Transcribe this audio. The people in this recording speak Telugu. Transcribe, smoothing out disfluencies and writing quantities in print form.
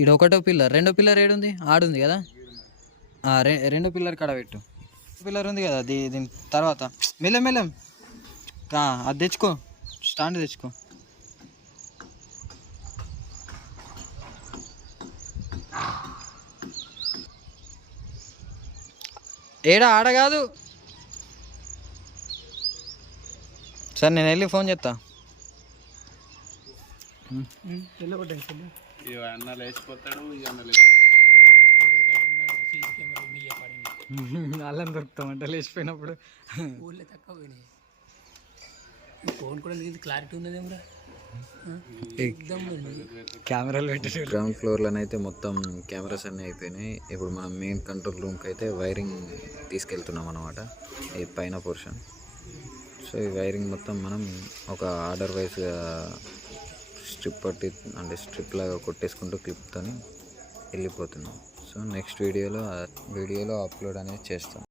ఇది ఒకటో పిల్లర్, రెండో పిల్లర్ ఏడుంది? ఆడుంది కదా, రెండో పిల్లర్ కాడ పెట్టు. పిల్లర్ ఉంది కదా దీని తర్వాత మెల్లెం మెల్లెం అది తెచ్చుకో, స్టాండ్ తెచ్చుకో. ఏడా ఆడ కాదు. సరే నేను వెళ్ళి ఫోన్ చేస్తా. అల్లం దొరుకుతామంట లేచిపోయినప్పుడు. ఫోన్ కూడా క్లారిటీ ఉన్నదేమరా, కెమెరాలు పెట్టి. గ్రౌండ్ ఫ్లోర్లోనైతే మొత్తం కెమెరాస్ అన్నీ అయిపోయినాయి. ఇప్పుడు మనం మెయిన్ కంట్రోల్ రూమ్కి అయితే వైరింగ్ తీసుకెళ్తున్నాం అనమాట, ఈ పైన పోర్షన్. సో ఈ వైరింగ్ మొత్తం మనం ఒక ఆర్డర్ వైజ్గా స్ట్రిప్ పట్టి అంటే స్ట్రిప్ లాగా కొట్టేసుకుంటూ క్లిప్తో వెళ్ళిపోతున్నాం. సో నెక్స్ట్ వీడియోలో అప్లోడ్ అనేది చేస్తాం.